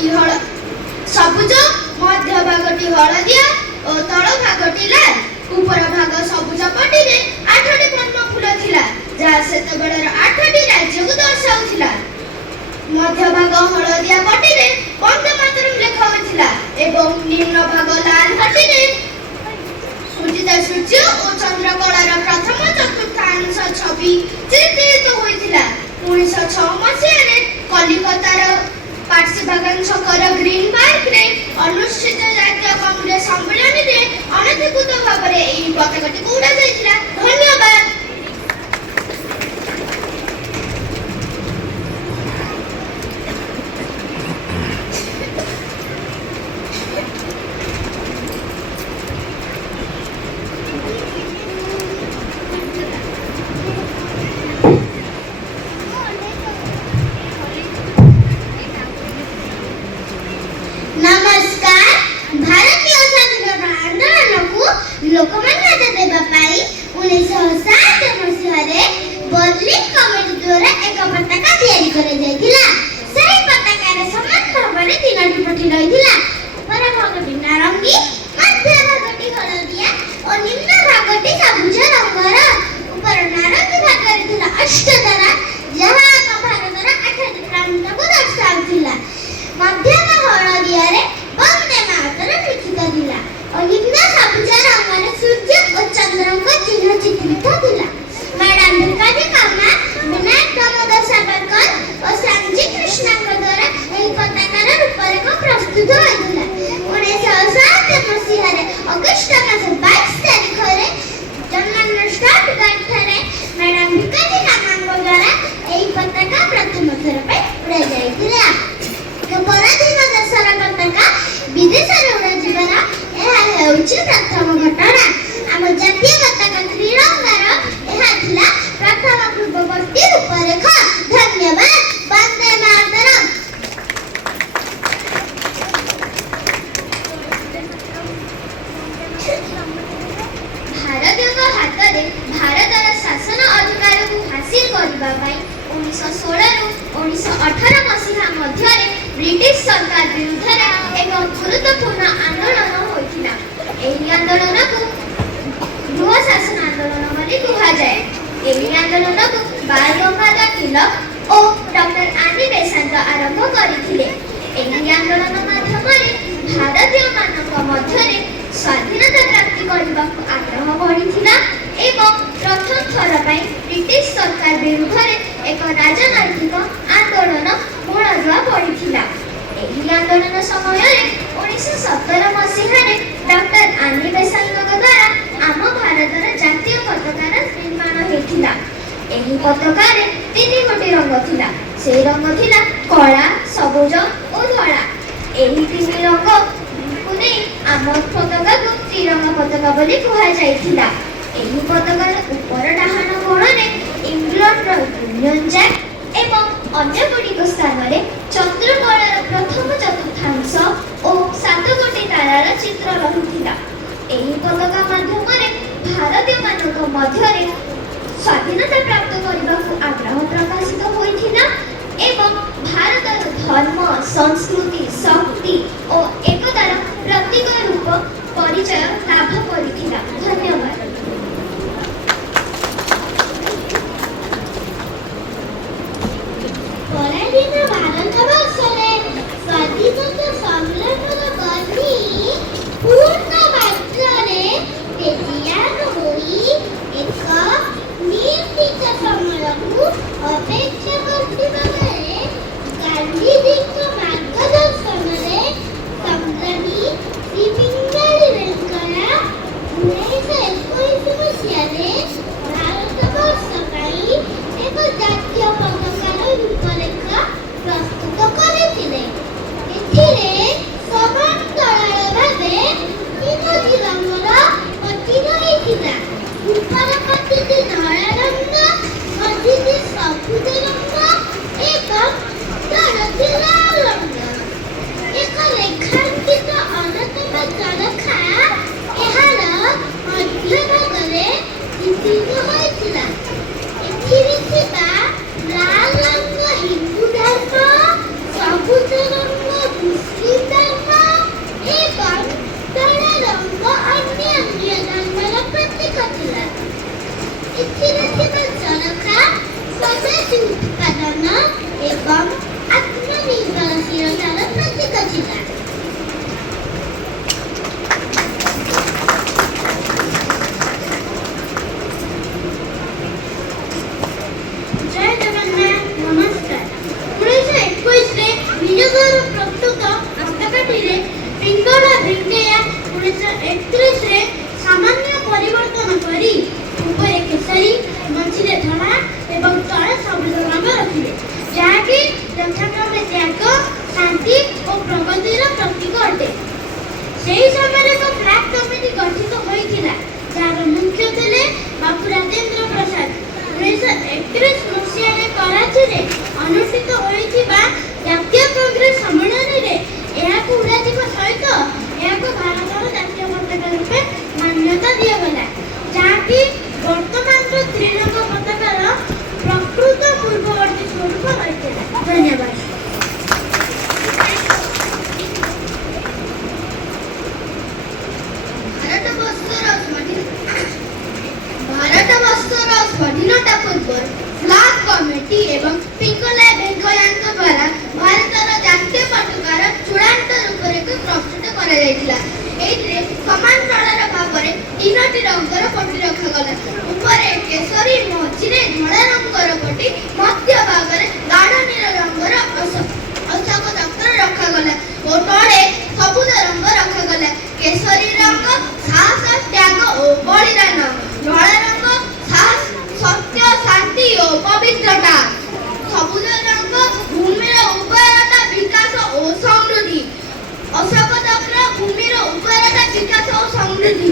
ସବୁଜ, ମଧ୍ୟ ଭାଗଟି ହଳଦିଆ ଓ ତଳ ଭାଗଟି ଲାଲ। ଉପର ଭାଗ ସବୁଜ ପଟିରେ 8ଟି ପଦ୍ମ ଫୁଲ ଥିଲା, ଯାହା ସେତେବେଳର 8ଟି ରାଜ୍ୟକୁ ଦର୍ଶାଉଥିଲା। ମଧ୍ୟ ଭାଗ ହଳଦିଆ ପଟିରେ ବନ୍ଦେ ମାତରମ୍ ଲେଖା ହୋଇଥିଲା ଏବଂ ନିମ୍ନ ଭାଗ ଲାଲ ପଟିରେ ଉଦିତ ସୂର୍ଯ୍ୟ ଓ ଚନ୍ଦ୍ରକଳାର ପ୍ରଥମ ଚତୁର୍ଥାଂଶ ଛବି ଚିତ୍ରିତ ହୋଇଥିଲା। 1906 ମସିହାରେ କଲିକତାର ପାର୍ସିବାଗାନ ଛକର ଗ୍ରୀନ ପାର୍କରେ ଅନୁଷ୍ଠିତ ଜାତୀୟ କଂଗ୍ରେସ ସମ୍ମିଳନୀରେ ଅନଧିକୃତ ଭାବରେ ଏହି ପତାକାଟିକୁ ଉଡ଼ାଯାଇଥିଲା। ଧନ୍ୟବାଦ। नमस्कार। भारतीय स्वाधीनता आंदोलन को लोकमान्यता देवा पाई 1907 मसीहारे बर्लिन कमिटी द्वारा एक पताका तैयारी करा जायतिला। सही पताकार समान भाବରେ तीनोटी पटी रहितिला। ऊपर भागटी नारंगी, मध्य भागटी हळदिया और निम्न भागटी सबुज रंगर। ऊपर नारंगी भागरे थिला अष्टतारा, जहा भारतर 8टी प्रांतକୁ दर्शाउतिला। मध्य हळदियारे वंदे मातरम लिखित थिला और निम्न सबुज रंगरे सूर्य और चंद्रଙ୍କ चिन्ह चित्रित थिला। मैडम भिकाजी कामा, विनायक दामोदर सावरकर और श्यामजी कृष्णଙ୍କ द्वारा ଏହି ପତାକାର ରୂପରେଖ ପ୍ରସ୍ତୁତ ହୋଇଥିଲା। 1907 ମସିହାରେ ଅଗଷ୍ଟ ମାସ 22 ତାରିଖରେ ଜର୍ମାନର ଷ୍ଟଟଗାର୍ଟଠାରେ मैडम भिकाजी କାମାଙ୍କ ଦ୍ୱାରା ଏହି ପତାକା ପ୍ରଥମ ଥର ପାଇଁ ଉଡ଼ାଯାଇଥିଲା। ପରାଧୀନ ଦେଶର ପତାକା ବିଦେଶରେ ଉଡ଼ାଯିବାର ଏହା ହେଉଛି ପ୍ରଥମ ଘଟଣା। ଆମ ଜାତୀୟ ପତାକା ତ୍ରିରଙ୍ଗାର ଏହା ଥିଲା ପ୍ରଥମ ପୂର୍ବବର୍ତ୍ତୀ ରୂପରେଖ। ଧନ୍ୟବାଦ। ବନ୍ଦେ ମାତରମ୍। ଭାରତୀୟଙ୍କ ହାତରେ ଭାରତର ଶାସନ ଅଧିକାରକୁ ହାସିଲ କରିବା ପାଇଁ 1916ରୁ 1918 ମସିହା ମଧ୍ୟରେ ବ୍ରିଟିଶ ସରକାର ବିରୁଦ୍ଧରେ ଏକ ଗୁରୁତ୍ୱପୂର୍ଣ୍ଣ ଆନ୍ଦୋଳନ ହୋଇଥିଲା। ଏହି ଆନ୍ଦୋଳନକୁ ଗୃହ ଶାସନ ଆନ୍ଦୋଳନ ବୋଲି କୁହାଯାଏ। ଏହି ଆନ୍ଦୋଳନକୁ ବାଳ ଗଙ୍ଗାଧର ତିଲକ ଓ ଡକ୍ଟର ଆନି ବେସାନ୍ତ ଆରମ୍ଭ କରିଥିଲେ। ଏହି ଆନ୍ଦୋଳନ ମାଧ୍ୟମରେ ଭାରତୀୟମାନଙ୍କ ମଧ୍ୟରେ ସ୍ୱାଧୀନତା ପ୍ରାପ୍ତି କରିବାକୁ ଆଗ୍ରହ ବଢ଼ିଥିଲା ଏବଂ ପ୍ରଥମ ଥର ପାଇଁ ବ୍ରିଟିଶ ସରକାର ବିରୁଦ୍ଧରେ ଏକ ରାଜନୈତିକ ଆନ୍ଦୋଳନ ମୂଳଦୁଆ ପଡ଼ିଥିଲା। ଏହି ଆନ୍ଦୋଳନ ସମୟରେ 1917 ମସିହାରେ ଡକ୍ଟର ଆନି ବେସାନ୍ତଙ୍କ ଦ୍ୱାରା ଆମ ଭାରତର ଜାତୀୟ ପତାକାର ନିର୍ମାଣ ହୋଇଥିଲା। ଏହି ପତାକାରେ 3ଗୋଟି ରଙ୍ଗ ଥିଲା। ସେହି ରଙ୍ଗ ଥିଲା କଳା, ସବୁଜ ଓ ଧଳା। ଏହି 3 ରଙ୍ଗକୁ ନେଇ ଆମ ପତାକାକୁ ତ୍ରିରଙ୍ଗ ପତାକା ବୋଲି କୁହାଯାଇଥିଲା। ଏହି ପତାକାର ଉପର ଡାହାଣ କୋଣରେ ଇଂଲଣ୍ଡର ୟୁନିୟନ ଜ୍ୟାକ୍ ଏବଂ ଅନ୍ୟ ଗୁଡ଼ିକ ସ୍ଥାନରେ ଚନ୍ଦ୍ରକଳାର ପ୍ରଥମ ଚତୁର୍ଥାଂଶ ଓ 7ଗୋଟି ତାରାର ଚିତ୍ର ରହିଥିଲା। ଏହି ପତାକା ମାଧ୍ୟମରେ ଭାରତୀୟମାନଙ୍କ ମଧ୍ୟରେ ସ୍ୱାଧୀନତା ପ୍ରାପ୍ତ କରିବାକୁ ଆଗ୍ରହ ପ୍ରକାଶିତ ହୋଇଥିଲା ଏବଂ ଭାରତର ଧର୍ମ, ସଂସ୍କୃତି, ଶକ୍ତି ଓ ଏକତାର ପ୍ରତୀକ ରୂପ ପରିଚୟ ଲାଭ କରିଥିଲା। ଧନ୍ୟବାଦ। ପରାଧୀନ ଭାରତବର୍ଷରେ ସ୍ୱାଧୀନତା ସଂଗ୍ରାମର ଗତି ପୂର୍ଣ୍ଣ ମାତ୍ରାରେ ତେଜିୟାନ ହୋଇ ଏକ ନିର୍ଦ୍ଦିଷ୍ଟ ସମୟକୁ ଅପେକ୍ଷା କରୁଥିବା ବେଳେ ଗାନ୍ଧୀଜୀଙ୍କ ମାର୍ଗ ରଖାଗଲା। ଉପରେ କେଶରୀ, ମଝିରେ ଧଳା ରଙ୍ଗର ପଟି, ମଧ୍ୟ ଭାଗରେ ଗାଢ଼ ନୀଳ ରଙ୍ଗର ଅଶୋକ ଚକ୍ର ରଖାଗଲା ଓ ତଳେ ସବୁଜ ରଙ୍ଗ ରଖାଗଲା। କେଶରୀ ରଙ୍ଗ ସାହସ, ତ୍ୟାଗ ଓ ବଳିଦାନ। ଧଳା ରଙ୍ଗ ସାହସ, ସତ୍ୟ, ଶାନ୍ତି ଓ ପବିତ୍ରତା। ସବୁଜ ରଙ୍ଗ ଭୂମିର ଉର୍ବରତା, ବିକାଶ ଓ ସମୃଦ୍ଧି। ଅଶୋକ ଚକ୍ର ଭୂମିର ଉର୍ବରତା, ବିକାଶ ଓ ସମୃଦ୍ଧି।